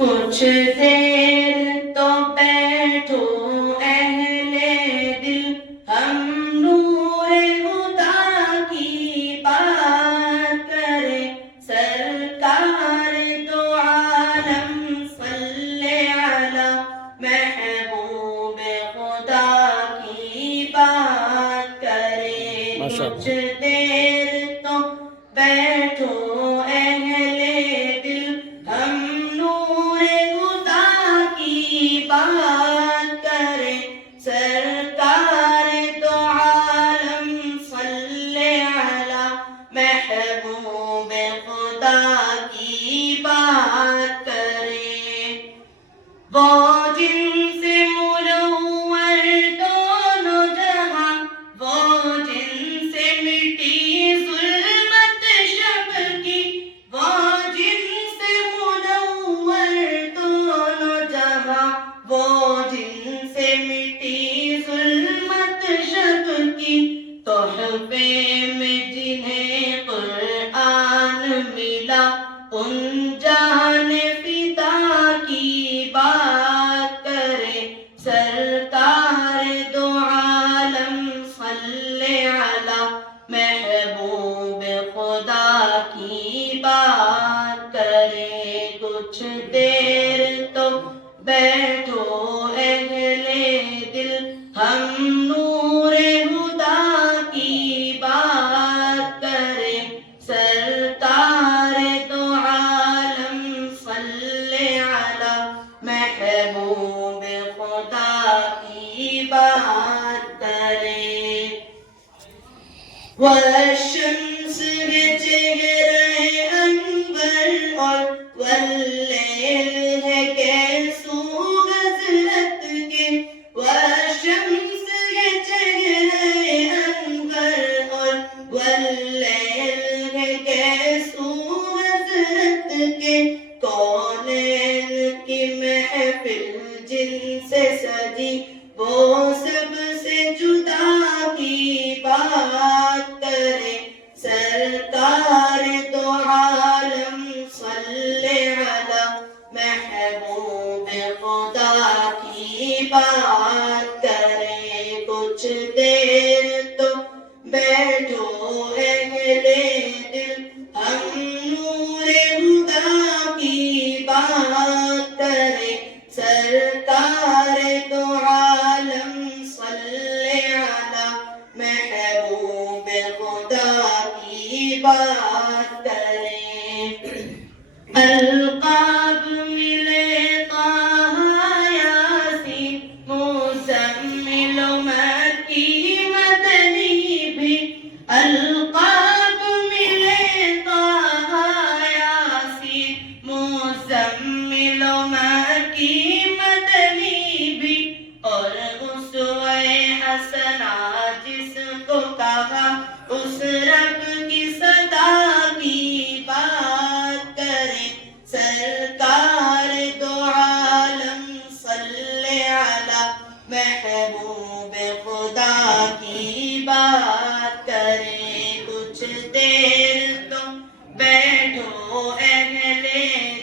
کچھ دیر تو بیٹھو اہل دل، ہم نور خدا کی بات کریں، سرکار دو عالم صلی علی محبوب خدا کی بات کریں۔ کچھ دیر تو بیٹھو اہل دل، ہم نور خدا کی بات کریں، سرکار دو عالم صلی علی محبوب خدا کی بات کریں۔ وہ جن سے منور دونوں جہاں، وہ جن سے مٹی ظلمت شب کی، وہ جن سے منور دونوں جہاں، وہ جن سے مٹی ظلمت شب کی، تحفے میں جنہیں قرآن ملا، ان جان فدا کی بات کریں، سرکار دو عالم صلی علی محبوب خدا کی بات کریں۔ کچھ دیر تو بیٹھو اہل دل، ہم نور خدا کی بات کریں، سرکار دو عالم صلی علی محبوب خدا کی بات کریں۔ والشمس ہے چہرہ انور اور واللیل ہے گیسو حضرت کے، والشمس ہے چہرہ انور اور واللیل ہے گیسو حضرت کے، کونین کی محفل جن سے سجی، وہ سب سے جدا کی بات کریں، سرکار دو عالم صلی علی محبوب خدا کی بات کریں۔ کچھ دیر تو بیٹھو اہل دل، ہم نور خدا کی بات کریں، سرکار دو عالم صلی علی محبوب خدا کی بات کریں۔ القاب ملے طٰہٰ یاسین مزمل و مکی مدنی بھی، القاب ملے طٰہٰ یاسین مزمل و مکی مدنی بھی، اور اسوہ حسنہ جس کو کہا اس رب کی صدا کی بات کریں، سرکار دو عالم صلی علی محبوب خدا کی بات کریں۔ کچھ دیر تو بیٹھو اہل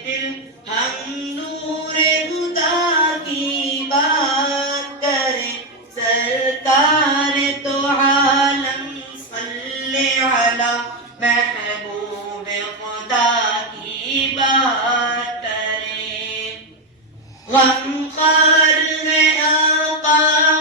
دل، ہم نور خدا کی بات کریں، سرکار دو عالم صلی علی محبوب خدا کی بات کریں۔ غمخوار ہے آقا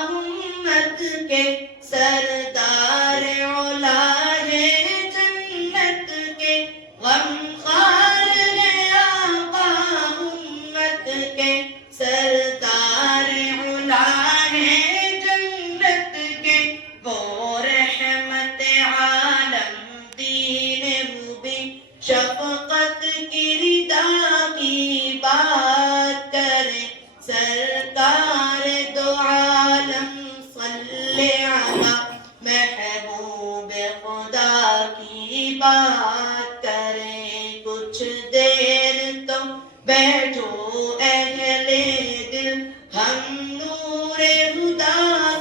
امت کے، سردار علا ہے جنت کے، غمخوار ہے آقا امت کے، سردار علا ہے جنت کے، وہ رحمت عالم دین مبین شفقت کی ردا کی بات کریں، سرکار دو عالم صلی علی محبوب خدا کی بات کریں۔ کچھ دیر تو بیٹھو اہل دل، ہم نور خدا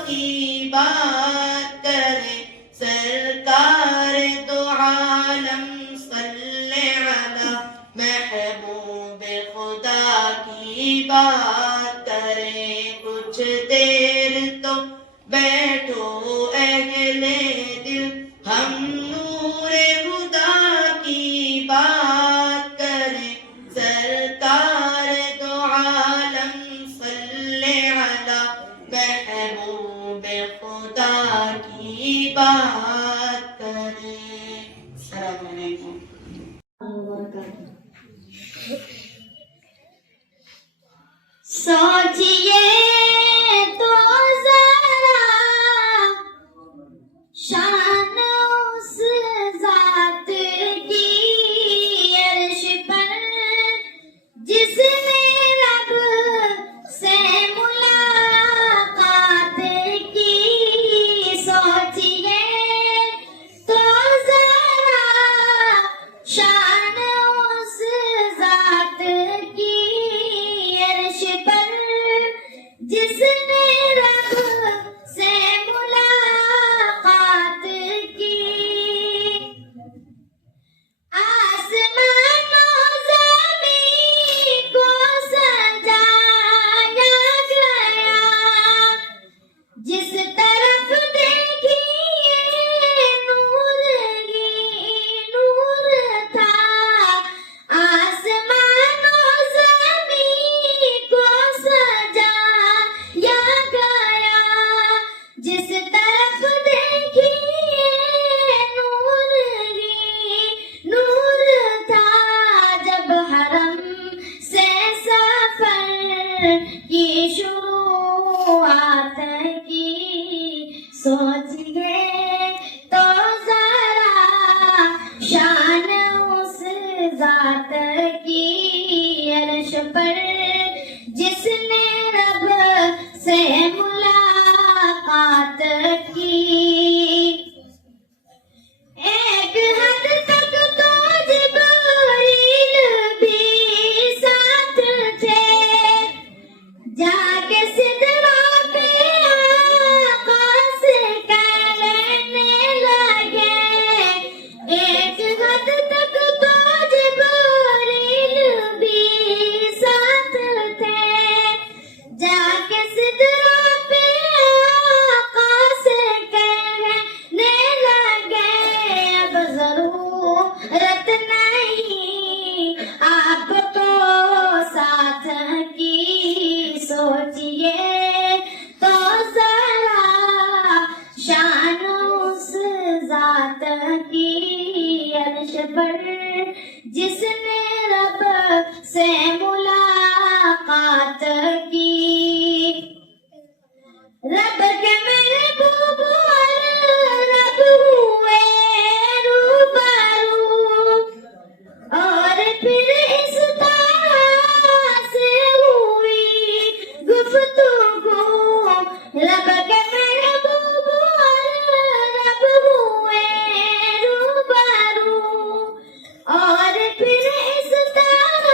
کی بات کریں، سرکار دو عالم صلی علی محبوب خدا کی کی بات کریں کچھ دیر تو بیٹھو اہل دل ہم نور خدا کی بات کریں سرکار دو عالم صلی علی محبوب خدا کی بات کریں. السلام علیکم. سوچئے تو ذرا شان اس ذات کی عرش پر جس نے رب سے ملاقات کی. سوچئے تو ذرا شان اس ذات کی عرش پر جس نے رب سے ملاقات کی. آسمان و زمین کو سجایا گیا جس طرف دیکھیے نور ہی نور تھا. آسمان و زمین کو سجایا گیا جس طرف دیکھیے نور ہی نور تھا. جب حرم سے سفر کی شروعات کی سوچئے تو ذرا شان اس ذات کی عرش پر جس نے رب سے ملاقات کی. ایک حد تک تو جبریل بھی ساتھ تھے جا کے سدرا پہ آقا سے کہنے لگے. ایک حد تک تو جبریل بھی ساتھ تھے جا کے سدرا پہ آقا سے کہنے لگے. اب ضرورت نہیں آپ کو ساتھ کی. سوچئے تو ذرا شان اس ذات کی عرش پر جس نے رب سے ملاقات کی. رب کے محبوب اور رب ہوئے روبرو اور پھر اس طرح سے ہوئی گفتگو. رب کے محبوب اور رب ہوئے روبرو اور پھر اس طرح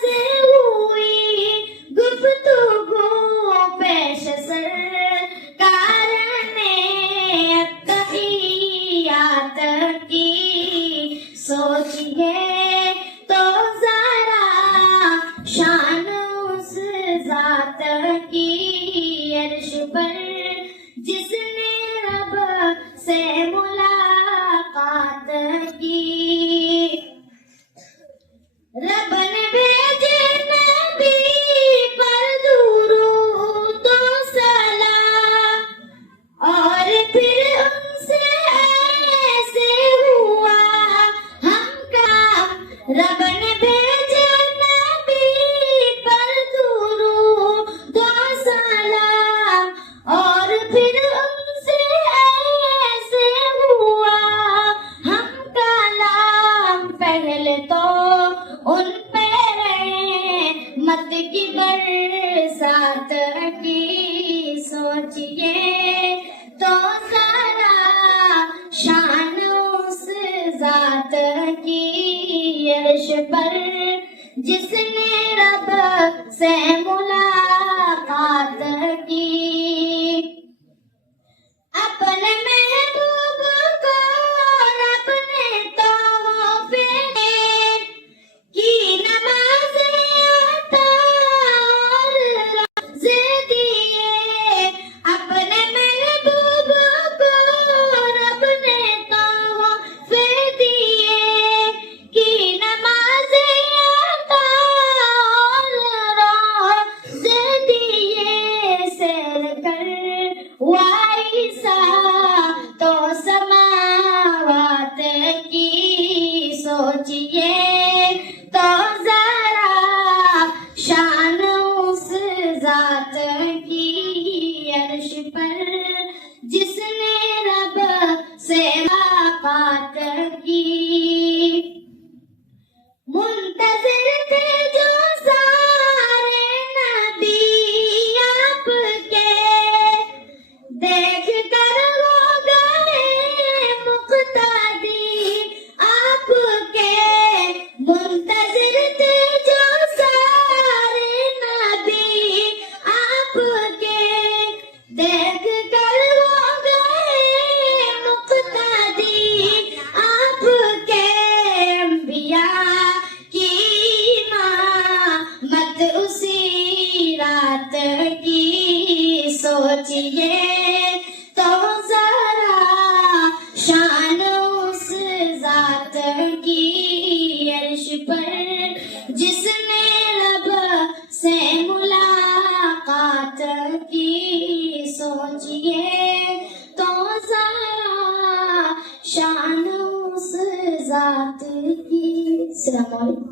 سے ہوئی گفتگو. پیش سرکار نے اتحیات کی. سوچئے تو ذرا شان اس ذات کی عرش پر جس نے رب سے ملاقات کی. رب نے بھیجے نبی پر درود و سلام اور پھر ان سے ایسے ہوا ہم کام. رب نے بھیجے نبی پر درود و سلام اور پھر ان سے ایسے ہوا ہم کلام. پہلے تو ان پہ رحمت کی برسات کی. سوچئے تو ذرا شان اس ذات کی عرش پر جس نے رب سے ملاقات کی. اپنے محبوب کو رب نے تحفے کی نماز عطا شان اس ذات کی عرش پر جس نے رب سے ملاقات کی. منتظر تھے جو سارے نبی آپ کے، دیکھ کر ہو گئے مقتدی آپ کے. منتظر تھے جو سارے نبی آپ کے، دیکھ کر ہو گئے مقتدی آپ کے. انبیاء کی مت اسی رات کی سوچئے تو ذرا، شان اس ذات کی عرش پر جس نے رب سے ملاقات کی سوچئے تو ذرا، شان اس ذات کی. السلام علیکم.